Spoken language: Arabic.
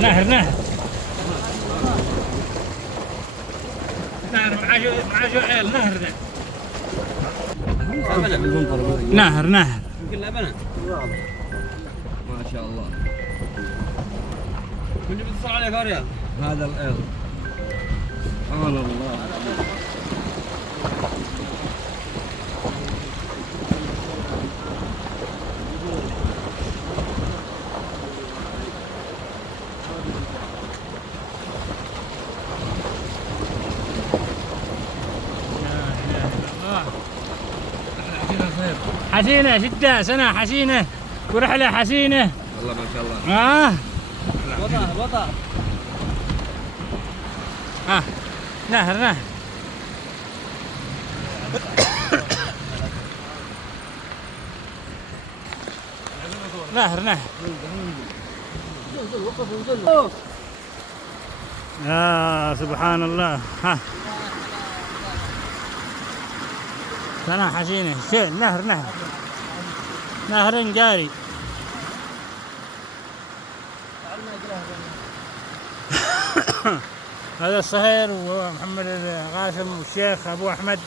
نهر نهر نهر مع جوعيل نهر نهر نهر يمكن لبنة ما شاء الله. كنت بتصل عليك يا رياض. هذا الأيض سبحان الله. حسينة جدة سنة حسينة ورحلة حسينة والله ما شاء الله. وطأ نهر نهر نهر نهر يا سبحان الله. سنة حسينة شيء نهر نهر نهر جاري. هذا الصهير ومحمد القاسم والشيخ أبو أحمد.